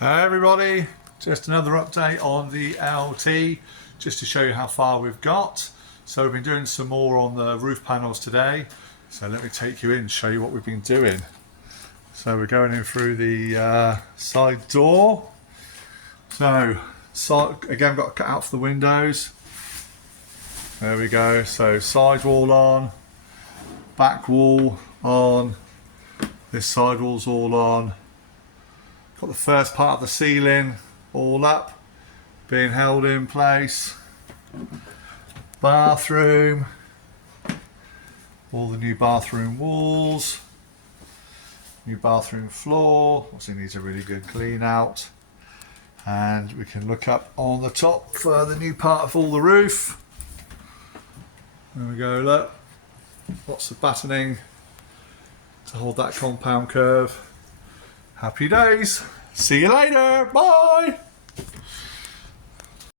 Hi everybody, just another update on the LT, just to show you how far we've got. So we've been doing some more on the roof panels today, so let me take you in and show you what we've been doing. So we're going in through the side door. So again, got to cut out for the windows. There we go, so side wall on, back wall on, this side wall's all on. Got the first part of the ceiling all up, being held in place. Bathroom, all the new bathroom walls, new bathroom floor, obviously needs a really good clean out. And we can look up on the top for the new part of all the roof. There we go, look, lots of battening to hold that compound curve. Happy days. See you later. Bye.